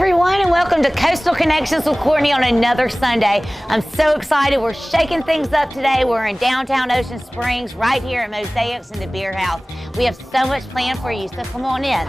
everyone, and welcome to Coastal Connections with Courtney on another Sunday. I'm so excited. We're shaking things up today. We're in downtown Ocean Springs, right here at Mosaic's in the Beer House. We have so much planned for you, so come on in.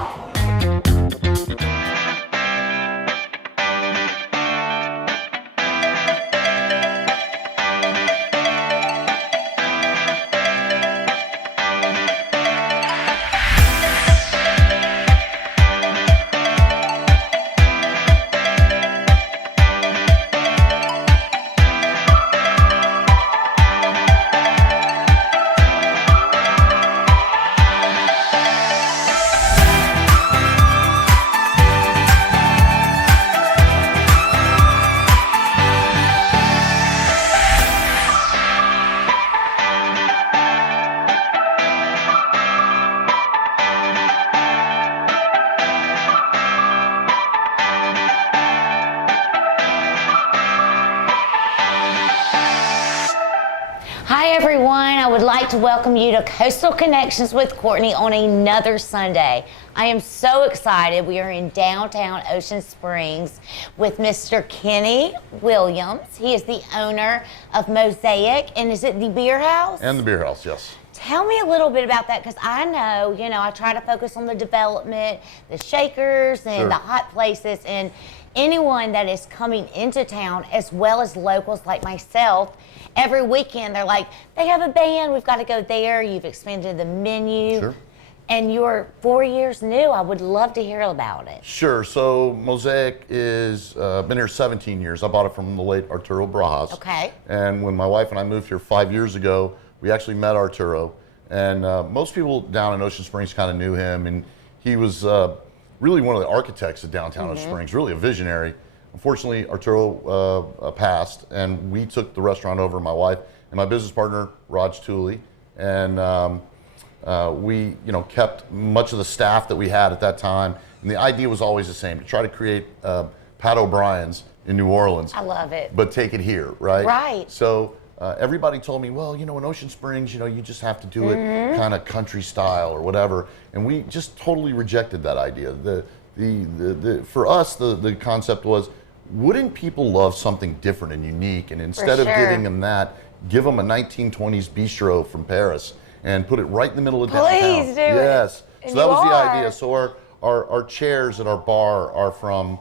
Hi everyone, I would like to welcome you to Coastal Connections with Courtney on another Sunday. I am so excited. We are in downtown Ocean Springs with Mr. Kenny Williams. He is the owner of Mosaic, and is it the Beer House? And the Beer House, yes. Tell me a little bit about that, because I know, I try to focus on the development, the shakers and the hot places, and anyone that is coming into town, as well as locals like myself. Every weekend they're like, they have a band, we've got to go there. You've expanded the menu. Sure. And you're 4 years new. I would love to hear about it. Sure. So Mosaic is been here 17 years. I bought it from the late Arturo Barajas. Okay. And when my wife and I moved here 5 years ago, we actually met Arturo. And most people down in Ocean Springs kind of knew him. And he was really one of the architects of downtown Ocean Springs, really a visionary. Unfortunately, Arturo passed, and we took the restaurant over, my wife and my business partner, Raj Tooley. And we kept much of the staff that we had at that time. And the idea was always the same, to try to create Pat O'Brien's in New Orleans. I love it. But take it here, right? Right. So everybody told me, well, in Ocean Springs, you just have to do it kind of country style or whatever. And we just totally rejected that idea. For us, the concept was, wouldn't people love something different and unique? And instead of giving them that, give them a 1920s bistro from Paris and put it right in the middle of downtown. Please do it. Yes. And so that was you the are. idea. So our chairs at our bar are from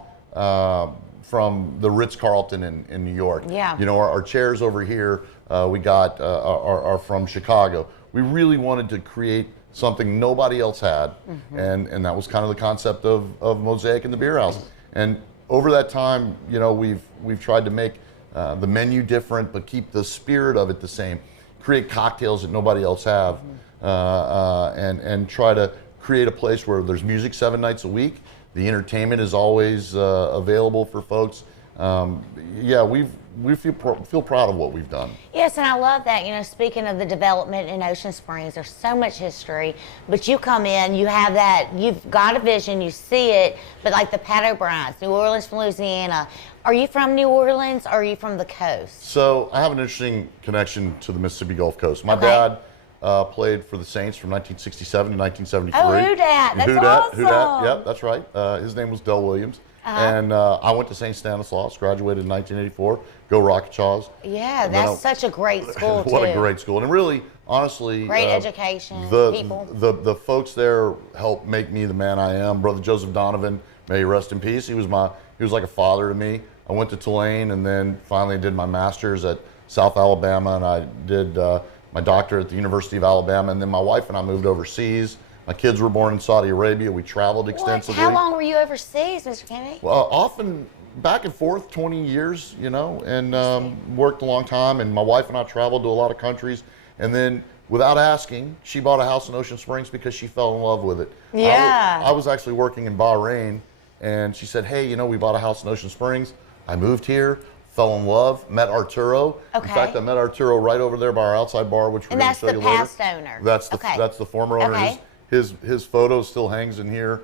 the Ritz-Carlton in New York. Yeah. Our chairs over here we got are from Chicago. We really wanted to create something nobody else had, and that was kind of the concept of Mosaic and the Beer House. And over that time, we've tried to make the menu different, but keep the spirit of it the same. Create cocktails that nobody else have, and try to create a place where there's music 7 nights a week. The entertainment is always available for folks. We feel proud of what we've done. Yes, and I love that. Speaking of the development in Ocean Springs, there's so much history, but you come in, you have that, you've got a vision, you see it, but like the Pat O'Brien's, New Orleans from Louisiana. Are you from New Orleans or are you from the coast? So I have an interesting connection to the Mississippi Gulf Coast. My dad played for the Saints from 1967 to 1973. Oh, who dat? That's awesome. Who dat? Yep, that's right. His name was Del Williams. And I went to St. Stanislaus, graduated in 1984. Go Rocketchaws. Yeah, that's such a great school, What a great school. And really, honestly, great education, people. The folks there helped make me the man I am. Brother Joseph Donovan, may he rest in peace. He was like a father to me. I went to Tulane and then finally did my master's at South Alabama, and I did my doctorate at the University of Alabama. And then my wife and I moved overseas. My kids were born in Saudi Arabia. We traveled extensively. How long were you overseas, Mr. Kenny? Well, often back and forth, 20 years, and worked a long time. And my wife and I traveled to a lot of countries. And then, without asking, she bought a house in Ocean Springs because she fell in love with it. Yeah. I was actually working in Bahrain, and she said, hey, we bought a house in Ocean Springs. I moved here, fell in love, met Arturo. Okay. In fact, I met Arturo right over there by our outside bar, which we're going to show you later. And that's the past owner. That's the former owner. Okay. His photo still hangs in here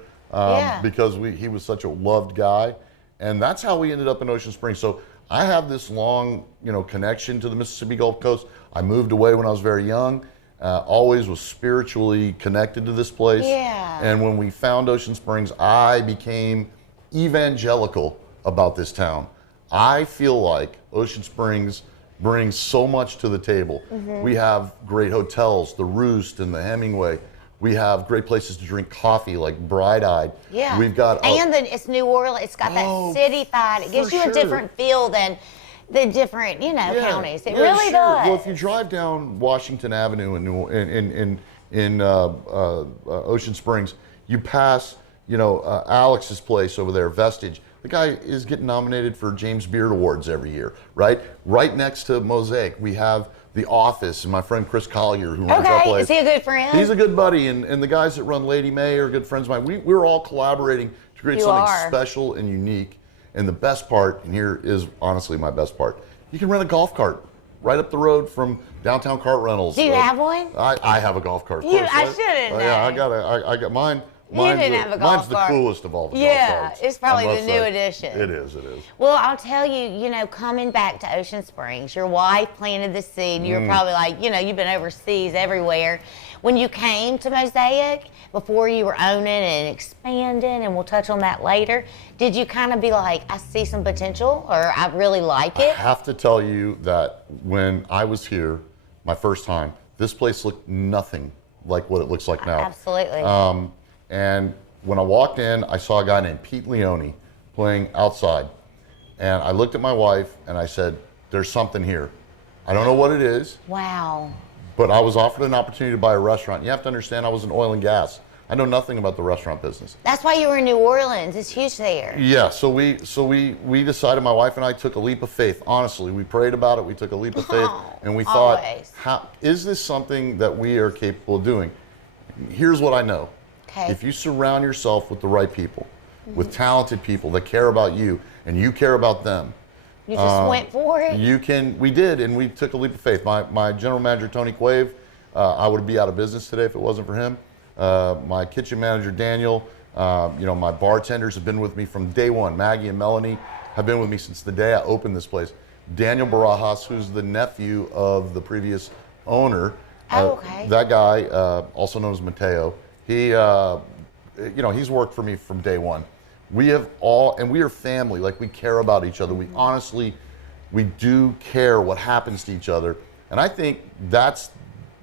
because he was such a loved guy. And that's how we ended up in Ocean Springs. So I have this long, connection to the Mississippi Gulf Coast. I moved away when I was very young. Always was spiritually connected to this place. Yeah. And when we found Ocean Springs, I became evangelical about this town. I feel like Ocean Springs brings so much to the table. We have great hotels, the Roost and the Hemingway. We have great places to drink coffee, like Bright Eyed. Yeah. We've got it's New Orleans. It's got that city vibe. It gives you a different feel than the different, counties. It really does. Well, if you drive down Washington Avenue in Ocean Springs, you pass, Alex's place over there, Vestige. The guy is getting nominated for James Beard Awards every year, right? Right next to Mosaic, we have The Office and my friend Chris Collier, who runs our place. Is he a good friend? He's a good buddy, and the guys that run Lady May are good friends of mine. We're all collaborating to create something special and unique. And the best part, and here is honestly my best part, you can rent a golf cart right up the road from Downtown Cart Rentals. Do you have one? I have a golf cart. I shouldn't. Yeah, I got mine. Mine's mine's the coolest of all the golf carts. Yeah, it's probably the new edition. It is. Well, I'll tell you, coming back to Ocean Springs, your wife planted the seed. You're probably like, you've been overseas everywhere. When you came to Mosaic, before you were owning and expanding, and we'll touch on that later, did you kind of be like, I see some potential, or I really like it? I have to tell you that when I was here my first time, this place looked nothing like what it looks like now. Absolutely. And when I walked in, I saw a guy named Pete Leone playing outside. And I looked at my wife and I said, there's something here. I don't know what it is. Wow. But I was offered an opportunity to buy a restaurant. You have to understand, I was in oil and gas. I know nothing about the restaurant business. That's why you were in New Orleans. It's huge there. Yeah, so we decided, my wife and I took a leap of faith. Honestly, we prayed about it. We took a leap of faith, and we thought, how is this something that we are capable of doing? Here's what I know. Okay. If you surround yourself with the right people, with talented people that care about you, and you care about them, you just went for it? We did, and we took a leap of faith. My general manager, Tony Quave, I would be out of business today if it wasn't for him. My kitchen manager, Daniel, my bartenders have been with me from day one. Maggie and Melanie have been with me since the day I opened this place. Daniel Barajas, who's the nephew of the previous owner. That guy, also known as Mateo, he, he's worked for me from day one. We are family. Like, we care about each other. We honestly, we do care what happens to each other. And I think that's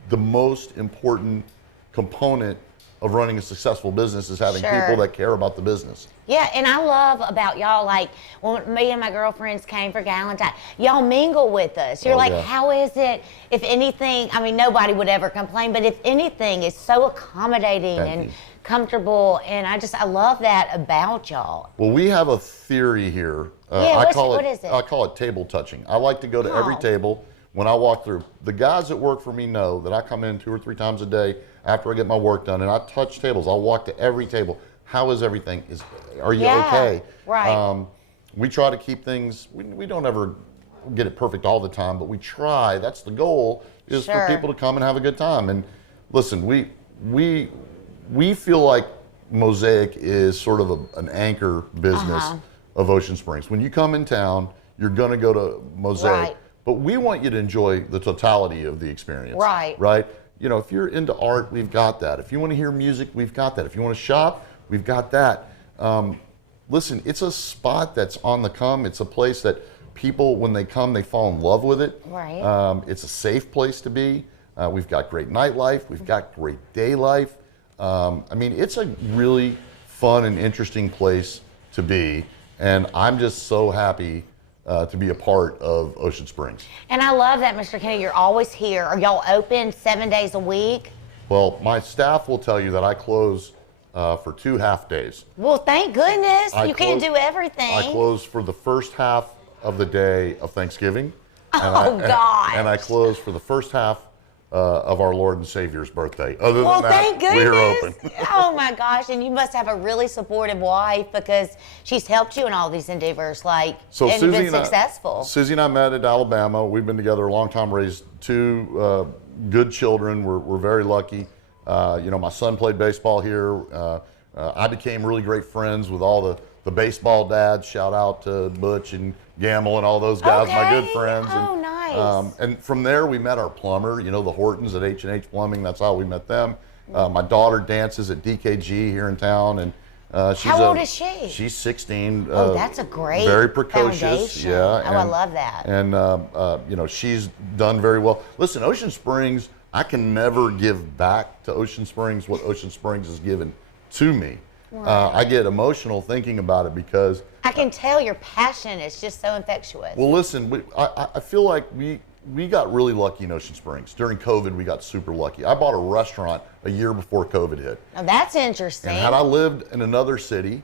the most important component of running a successful business, is having people that care about the business. Yeah, and I love about y'all, like, when me and my girlfriends came for Galentine, y'all mingle with us. You're how is it, if anything, I mean, nobody would ever complain, but if anything, it's so accommodating and comfortable, and I love that about y'all. Well, we have a theory here. What is it? I call it table touching. I like to go to every table when I walk through. The guys that work for me know that I come in 2 or 3 times a day after I get my work done, and I touch tables. I'll walk to every table. How is everything? Are you okay? Right. We try to keep things, we don't ever get it perfect all the time, but we try. That's the goal, is for people to come and have a good time. And listen, we feel like Mosaic is sort of an anchor business of Ocean Springs. When you come in town, you're going to go to Mosaic, but we want you to enjoy the totality of the experience. Right? If you're into art, we've got that. If you want to hear music, we've got that. If you want to shop, we've got that. Listen, it's a spot that's on the come. It's a place that people, when they come, they fall in love with it. Right. It's a safe place to be. We've got great nightlife. We've got great day life. It's a really fun and interesting place to be. And I'm just so happy to be a part of Ocean Springs. And I love that, Mr. Kennedy, you're always here. Are y'all open 7 days a week? Well, my staff will tell you that I close for 2 half days. Well, thank goodness. You can't do everything. I close for the first half of the day of Thanksgiving. God. And I close for the first half of our Lord and Savior's birthday. Other than that, thank goodness. we're open. Oh my gosh, and you must have a really supportive wife, because she's helped you in all these endeavors, and you've been successful. Susie and I met at Alabama. We've been together a long time, raised 2 good children. We're very lucky. My son played baseball here. I became really great friends with all the baseball dads. Shout out to Butch and Gamble and all those guys, my good friends. Oh, nice. And from there, we met our plumber, the Hortons at H&H Plumbing. That's how we met them. My daughter dances at DKG here in town, and How old is she? She's 16. Oh, that's a great very precocious. foundation. Yeah. Oh, I love that. And she's done very well. Listen, Ocean Springs, I can never give back to Ocean Springs what Ocean Springs has given to me. Wow. I get emotional thinking about it because I can tell your passion is just so infectious. Well, listen, I feel like we got really lucky in Ocean Springs. During COVID, we got super lucky. I bought a restaurant a year before COVID hit. Now that's interesting. And had I lived in another city,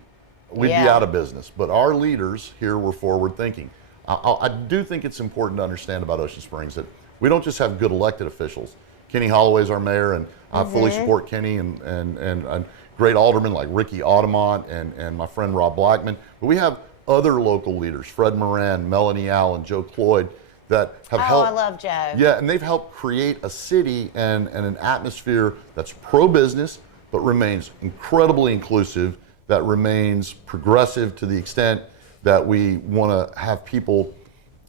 we'd be out of business. But our leaders here were forward thinking. I do think it's important to understand about Ocean Springs that we don't just have good elected officials. Kenny Holloway's our mayor, and I fully support Kenny and great aldermen like Ricky Audemont and my friend Rob Blackman. But we have other local leaders, Fred Moran, Melanie Allen, Joe Cloyd, that have helped. I love Joe. Yeah, and they've helped create a city and an atmosphere that's pro-business, but remains incredibly inclusive, that remains progressive to the extent that we want to have people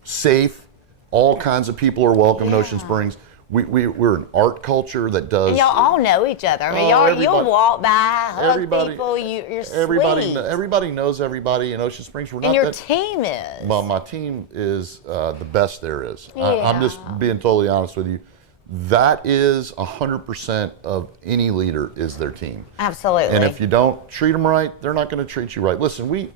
safe. All kinds of people are welcome in Ocean Springs. We're an art culture that does. And y'all all know each other. I mean, you'll walk by, hug people. You're sweet. Everybody knows everybody in Ocean Springs. And your team is. Well, my team is the best there is. Yeah. I'm just being totally honest with you. That is 100% of any leader is their team. Absolutely. And if you don't treat them right, they're not going to treat you right. Listen,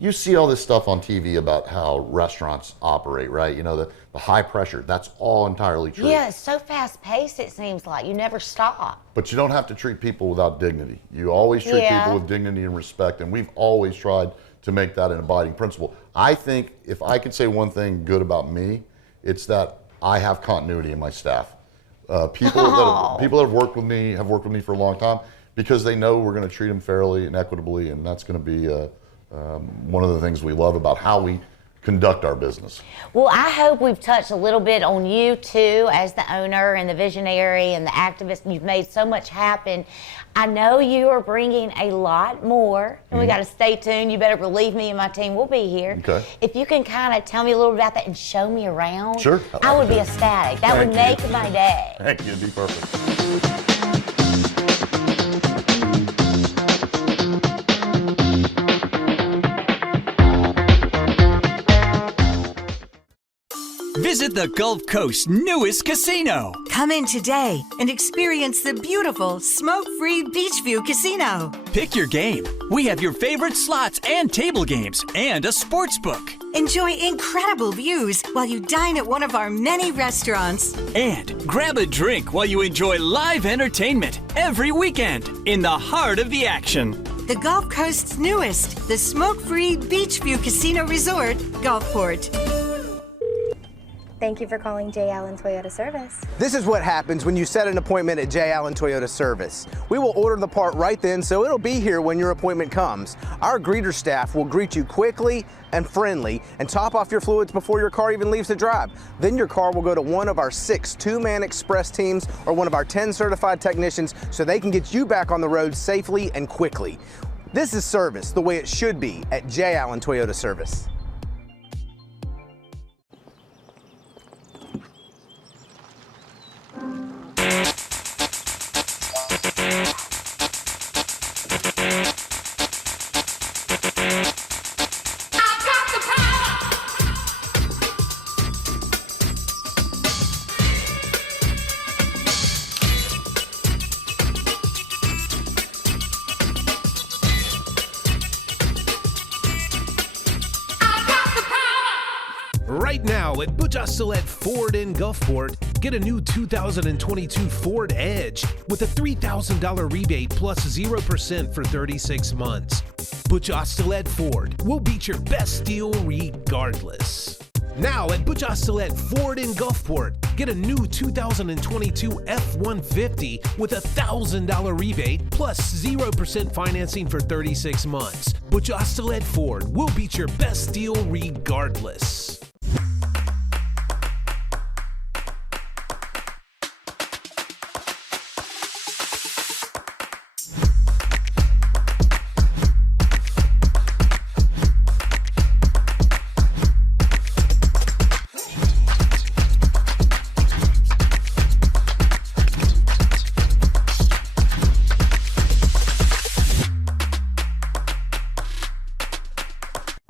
you see all this stuff on TV about how restaurants operate, right? You know, the high pressure, that's all entirely true. Yeah, it's so fast paced, it seems like. You never stop. But you don't have to treat people without dignity. You always treat people with dignity and respect, and we've always tried to make that an abiding principle. I think if I could say one thing good about me, it's that I have continuity in my staff. People that have worked with me for a long time because they know we're going to treat them fairly and equitably, and that's going to be one of the things we love about how we conduct our business. Well, I hope we've touched a little bit on you too as the owner and the visionary and the activist. You've made so much happen. I know you are bringing a lot more, and we got to stay tuned. You better believe me and my team will be here. Okay. If you can kind of tell me a little about that and show me around, sure, I would be ecstatic. That would make my day. Thank you. It'd be perfect. Visit the Gulf Coast's newest casino. Come in today and experience the beautiful smoke-free Beachview Casino. Pick your game. We have your favorite slots and table games and a sports book. Enjoy incredible views while you dine at one of our many restaurants. And grab a drink while you enjoy live entertainment every weekend in the heart of the action. The Gulf Coast's newest, the smoke-free Beachview Casino Resort, Gulfport. Thank you for calling J. Allen Toyota Service. This is what happens when you set an appointment at J. Allen Toyota Service. We will order the part right then, so it'll be here when your appointment comes. Our greeter staff will greet you quickly and friendly and top off your fluids before your car even leaves the drive. Then your car will go to one of our 6 two-man express teams or one of our 10 certified technicians so they can get you back on the road safely and quickly. This is service the way it should be at J. Allen Toyota Service. Right now at Butch Ostelet Ford in Gulfport, get a new 2022 Ford Edge with a $3,000 rebate plus 0% for 36 months. Butch Ostelet Ford will beat your best deal regardless. Now at Butch Ostelet Ford in Gulfport, get a new 2022 F-150 with a $1,000 rebate plus 0% financing for 36 months. Butch Ostelet Ford will beat your best deal regardless.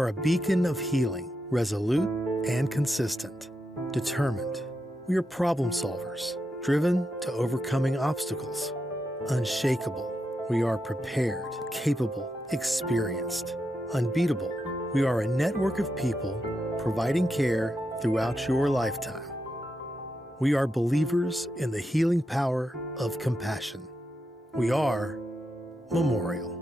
are a beacon of healing, resolute and consistent, determined. We are problem solvers, driven to overcoming obstacles, unshakable. We are prepared, capable, experienced, unbeatable. We are a network of people providing care throughout your lifetime. We are believers in the healing power of compassion. We are Memorial.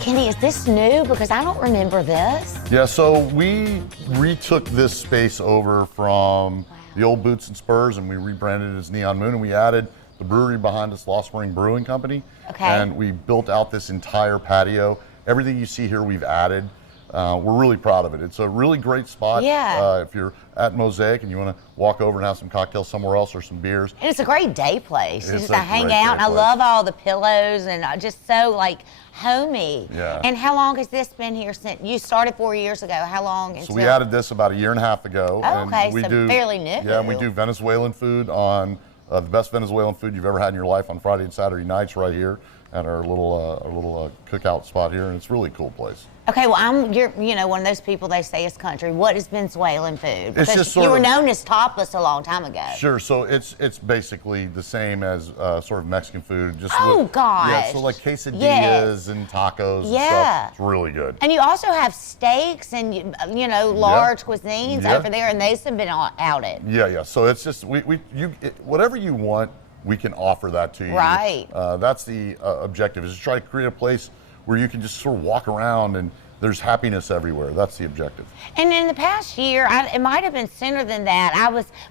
Kenny, is this new? Because I don't remember this. Yeah, so we retook this space over from the old Boots and Spurs, and we rebranded it as Neon Moon, and we added the brewery behind us, Lost Spring Brewing Company. Okay. And we built out this entire patio. Everything you see here, we've added. We're really proud of it. It's a really great spot. Yeah. If you're at Mosaic and you want to walk over and have some cocktails somewhere else or some beers. And it's a great day place. It's You just a hang great out. day I place. love all the pillows and just so like homey. Yeah. And how long has this been here since you started 4 years ago? How long? So we added this about 1.5 years ago. Oh, okay, and we so fairly new. Yeah, and we do Venezuelan food on the best Venezuelan food you've ever had in your life on Friday and Saturday nights right here at our little cookout spot here, and it's a really cool place. Okay, well, you're one of those people they say is country. What is Venezuelan food? Because just you sort were of- known as topless a long time ago. Sure, so it's basically the same as sort of Mexican food. Just Oh, with, gosh. Yeah, so like quesadillas Yes. and tacos and Yeah. stuff. It's really good. And you also have steaks and large cuisines Yeah. over there, and those have been outed. Yeah. So it's just whatever you want, we can offer that to you. Right. That's the objective, is to try to create a place where you can just sort of walk around and there's happiness everywhere. That's the objective. And in the past year, it might have been sooner than that.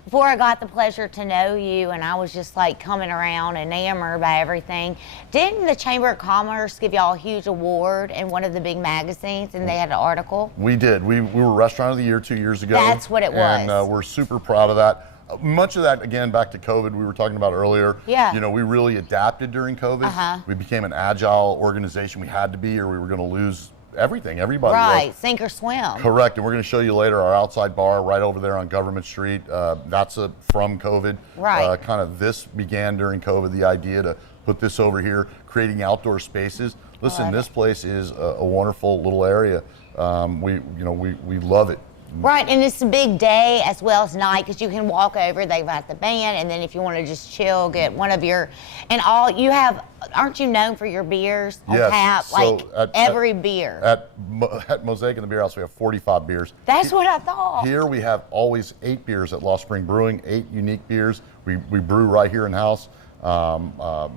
Before I got the pleasure to know you, and I was just like coming around enamored by everything. Didn't the Chamber of Commerce give y'all a huge award in one of the big magazines, and they had an article? We did. We were Restaurant of the Year 2 years ago. That's what it was. And we're super proud of that. Much of that, again, back to COVID, we were talking about earlier. Yeah. We really adapted during COVID. Uh-huh. We became an agile organization. We had to be, or we were going to lose everything. Everybody Right, was. sink or swim. Correct, and we're going to show you later our outside bar right over there on Government Street. That's from COVID. Right. Kind of this began during COVID, the idea to put this over here, creating outdoor spaces. Listen, this place is a wonderful little area. We love it. Right, and it's a big day as well as night because you can walk over. They've got the band, and then if you want to just chill, get one of your aren't you known for your beers on Yes, tap? so Like every beer. At Mosaic in the Beer House, we have 45 beers. That's what I thought. Here we have always 8 beers at Lost Spring Brewing, 8 unique beers. We brew right here in house. My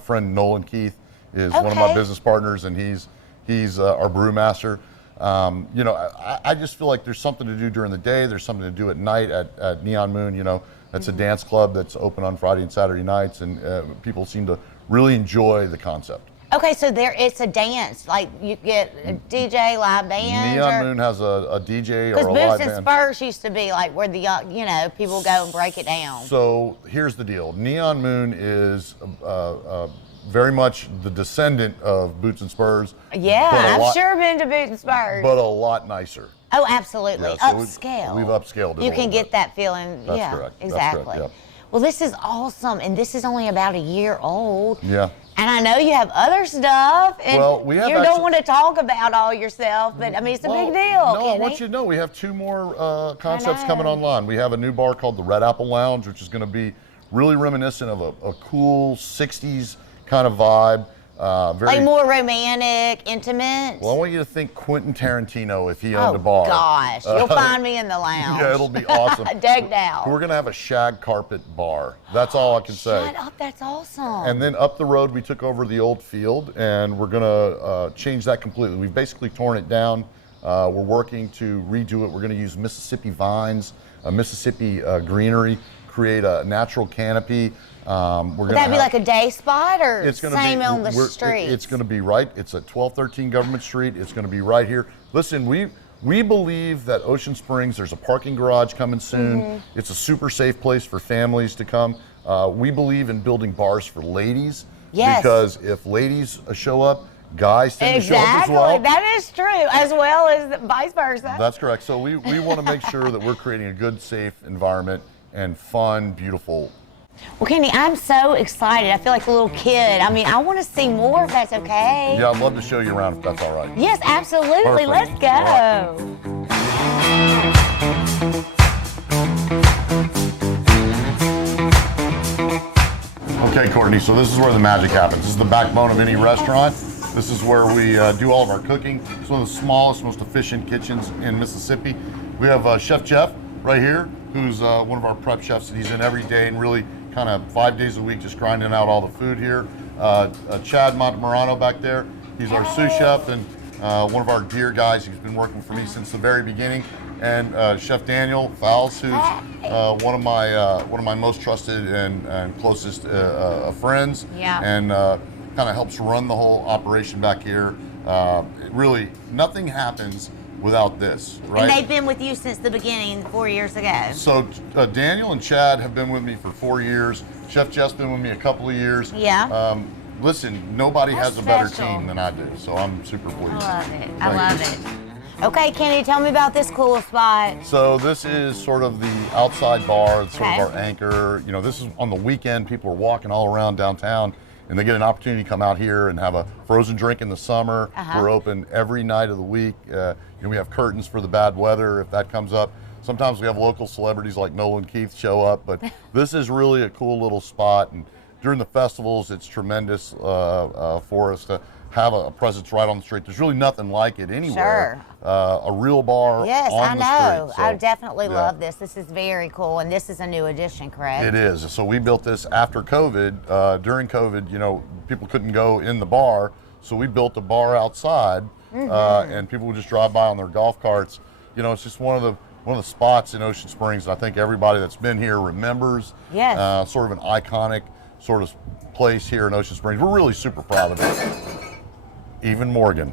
friend Nolan Keith is one of my Okay. business partners, and he's our brewmaster. I just feel like there's something to do during the day. There's something to do at night at Neon Moon. That's a dance club that's open on Friday and Saturday nights, and people seem to really enjoy the concept. Okay, so it's a dance. Like you get a DJ, live band. Neon Moon has a DJ or Because a live Boots and band. Spurs used to be like where the young, people go and break it down. So here's the deal. Neon Moon is very much the descendant of Boots and Spurs. Yeah, but a I've lot- sure been to Boots and Spurs. But a lot nicer. Oh, absolutely. Yeah, so Upscale. we've upscaled it a You can little get bit. that feeling. That's yeah, correct. That's exactly. correct, yeah. Well, this is awesome, and this is only about a year old. Yeah. And I know you have other stuff, and Well, we have you don't actually- want to talk about all yourself, but I mean, it's a big deal. No, I Kenny. want you to know we have 2 more concepts know. coming online. We have a new bar called the Red Apple Lounge, which is going to be really reminiscent of a cool 60s kind of vibe. Very Like more romantic, intimate. Well, I want you to think Quentin Tarantino if he owned Oh a bar. gosh, you'll find me in the lounge. Yeah, it'll be awesome. Decked out. We're going to have a shag carpet bar. That's all I can say. Shut up, that's awesome. And then up the road, we took over the old field, and we're going to change that completely. We've basically torn it down. We're working to redo it. We're going to use Mississippi vines, Mississippi greenery, create a natural canopy. Would that be like a day spot or It's going same to be on the street? It's going to be right. It's at 1213 Government Street. It's going to be right here. Listen, We believe that Ocean Springs, there's a parking garage coming soon. It's a super safe place for families to come. We believe in building bars for ladies. Yes. Because if ladies show up, guys tend to show up as well. Exactly, that is true, as well as vice versa. That's correct. So we want to make sure that we're creating a good, safe environment and fun, beautiful. Well, Kenny, I'm so excited. I feel like a little kid. I mean, I want to see more if that's okay. Yeah, I'd love to show you around if that's all right. Yes, absolutely. Perfect. Let's go. All right. Okay, Courtney, so this is where the magic happens. This is the backbone of any restaurant. This is where we do all of our cooking. It's one of the smallest, most efficient kitchens in Mississippi. We have Chef Jeff right here, who's one of our prep chefs, and he's in every day and really kind of 5 days a week just grinding out all the food here. Chad Montemorano back there, he's our sous chef and one of our dear guys who's been working for me since the very beginning. And Chef Daniel Fowles, who's one of my most trusted and closest friends. Yeah. And kind of helps run the whole operation back here. Really, nothing happens without this, right? And they've been with you since the beginning, 4 years ago. So Daniel and Chad have been with me for 4 years. Chef Jeff's been with me a couple of years. Yeah. Listen, nobody That's has a better special. team than I do, so I'm super pleased. I love it. I Thank love you. it. Okay, Kenny, tell me about this cool spot. So this is sort of the outside bar, it's sort Okay. of our anchor. You know, this is on the weekend, people are walking all around downtown and they get an opportunity to come out here and have a frozen drink in the summer. We're open every night of the week. We have curtains for the bad weather if that comes up. Sometimes we have local celebrities like Nolan Keith show up, but this is really a cool little spot. And during the festivals, it's tremendous for us to have a presence right on the street. There's really nothing like it anywhere. A real bar Yes, on I the know. street. So, I definitely yeah. love this. This is very cool, and this is a new addition, correct? It is. So we built this after COVID. During COVID, you know, people couldn't go in the bar, so we built a bar outside, and people would just drive by on their golf carts. You know, it's just one of the spots in Ocean Springs that I think everybody that's been here remembers. Yes. Sort of an iconic sort of place here in Ocean Springs. We're really super proud of it. Even Morgan.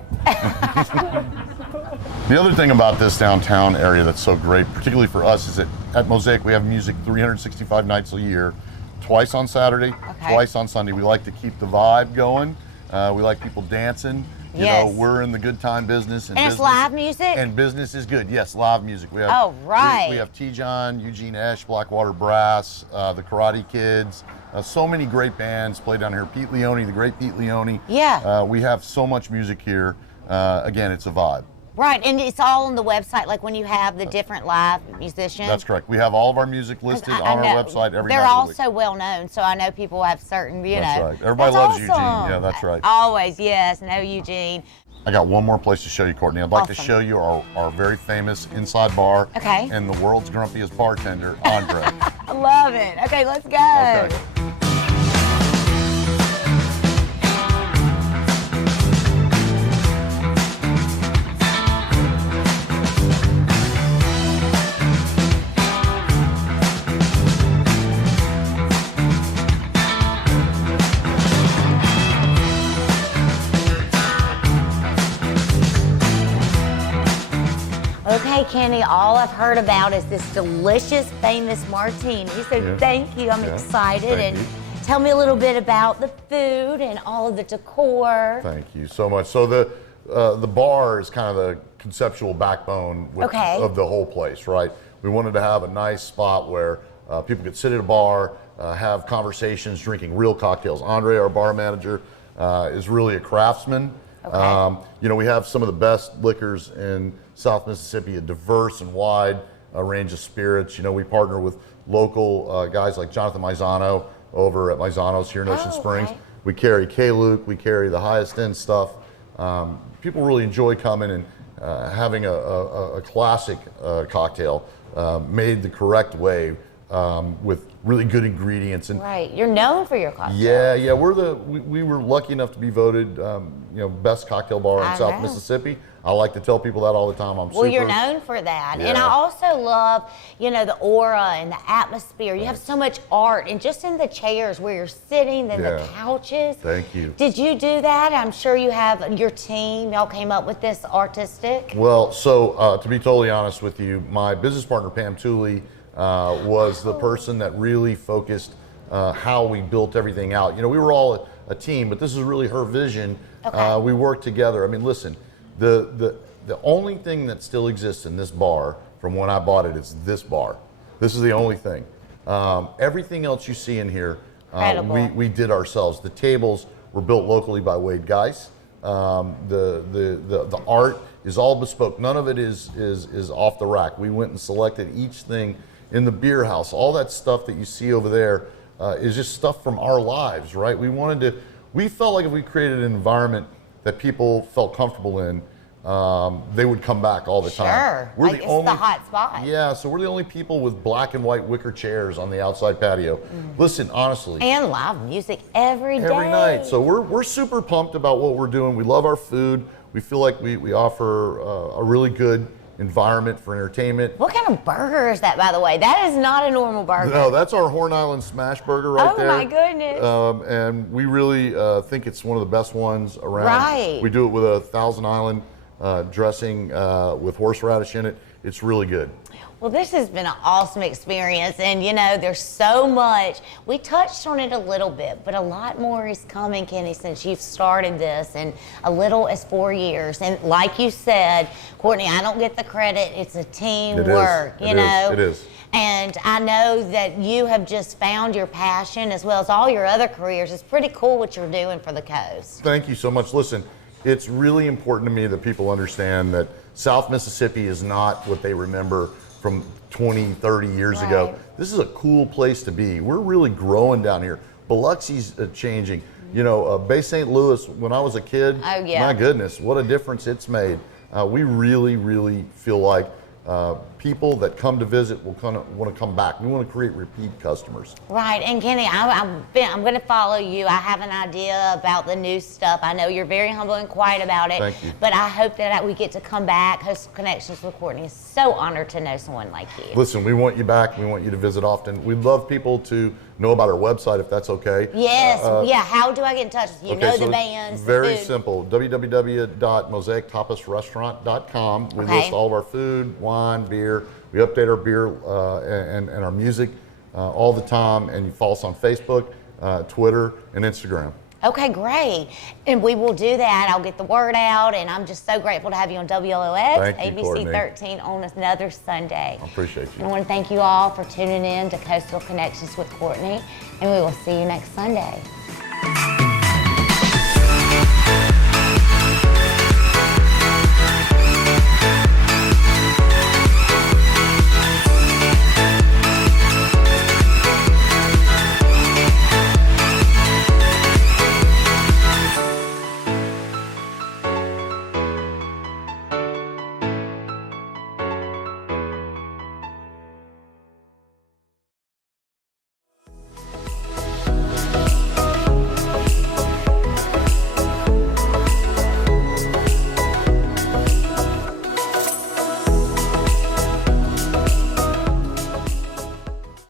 The other thing about this downtown area that's so great, particularly for us, is that at Mosaic we have music 365 nights a year, twice on Saturday, twice on Sunday. We like to keep the vibe going. We like people dancing. You know, we're in the good time business. And it's live music? And business is good. Yes, live music. We have, oh, right. We have T-John, Eugene Esch, Blackwater Brass, the Karate Kids. So many great bands play down here. Pete Leone, the great Pete Leone. Yeah. We have so much music here. Again, it's a vibe. Right, and it's all on the website, like when you have the different live musicians. That's correct. We have all of our music listed on our website every They're night all of the week. so well known, so I know people have certain, you That's know. right. Everybody That's loves awesome. Eugene. Yeah, that's right. Always, yes. No, Eugene. I got one more place to show you, Courtney. I'd like to Awesome. show you our very famous inside bar. Okay. And the world's grumpiest bartender, Andre. I love it. Okay, let's go. Okay. Okay, Kenny, all I've heard about is this delicious, famous martini. So thank you. I'm excited. Thank you. Tell me a little bit about the food and all of the decor. Thank you so much. So the bar is kind of the conceptual backbone of the whole place, right? We wanted to have a nice spot where people could sit at a bar, have conversations, drinking real cocktails. Andre, our bar manager, is really a craftsman. You know, we have some of the best liquors in South Mississippi, a diverse and wide range of spirits. You know, we partner with local guys like Jonathan Maizano over at Maizano's here in Ocean Springs. We carry K-Luke, we carry the highest end stuff. People really enjoy coming and having a classic cocktail made the correct way with really good ingredients. And Right, you're known for your cocktails. yeah, we were lucky enough to be voted, best cocktail bar in South Mississippi. I like to tell people that all the time. Well, you're known for that. Yeah. And I also love, the aura and the atmosphere. You have so much art, and just in the chairs where you're sitting and the couches. Thank you. Did you do that? I'm sure you have your team. Y'all came up with this artistic. Well, so to be totally honest with you, my business partner, Pam Tooley, was the person that really focused how we built everything out. We were all a team, but this is really her vision. Okay. We worked together. I mean, listen, the only thing that still exists in this bar from when I bought it is this bar. This is the only thing. Everything else you see in here, we did ourselves. The tables were built locally by Wade Geis. The art is all bespoke. None of it is off the rack. We went and selected each thing in the beer house. All that stuff that you see over there is just stuff from our lives, right? We felt like if we created an environment that people felt comfortable in, they would come back all the time. Sure, it's the hot spot. Yeah, so we're the only people with black and white wicker chairs on the outside patio. Listen, honestly. And live music every day. Every night. So we're super pumped about what we're doing. We love our food. We feel like we offer a really good environment for entertainment. What kind of burger is that, by the way? That is not a normal burger. No, that's our Horn Island Smash Burger right there. Oh my goodness. And we really think it's one of the best ones around. Right. We do it with a Thousand Island dressing with horseradish in it. It's really good. Well, this has been an awesome experience, and there's so much. We touched on it a little bit, but a lot more is coming, Kenny, since you've started this, and a little as 4 years. And like you said, Courtney, I don't get the credit. It's a teamwork, It is. And I know that you have just found your passion as well as all your other careers. It's pretty cool what you're doing for the coast. Thank you so much. Listen, it's really important to me that people understand that South Mississippi is not what they remember from 20, 30 years ago. This is a cool place to be. We're really growing down here. Biloxi's changing. Bay St. Louis, when I was a kid, my goodness, what a difference it's made. We really, really feel like people that come to visit will want to come back. We want to create repeat customers. Right, and Kenny, I'm going to follow you. I have an idea about the new stuff. I know you're very humble and quiet about it. Thank you. But I hope that we get to come back, host Connections with Courtney. It's so honored to know someone like you. Listen, we want you back. We want you to visit often. We'd love people to know about our website if that's okay. Yes, how do I get in touch with you? The bands, very the food. simple, www.mosaictapasrestaurant.com. We list all of our food, wine, beer. We update our beer and our music all the time, and you follow us on Facebook, Twitter, and Instagram. Okay, great. And we will do that. I'll get the word out, and I'm just so grateful to have you on WLOX, ABC Courtney. 13 on another Sunday. I appreciate you. I want to thank you all for tuning in to Coastal Connections with Courtney, and we will see you next Sunday.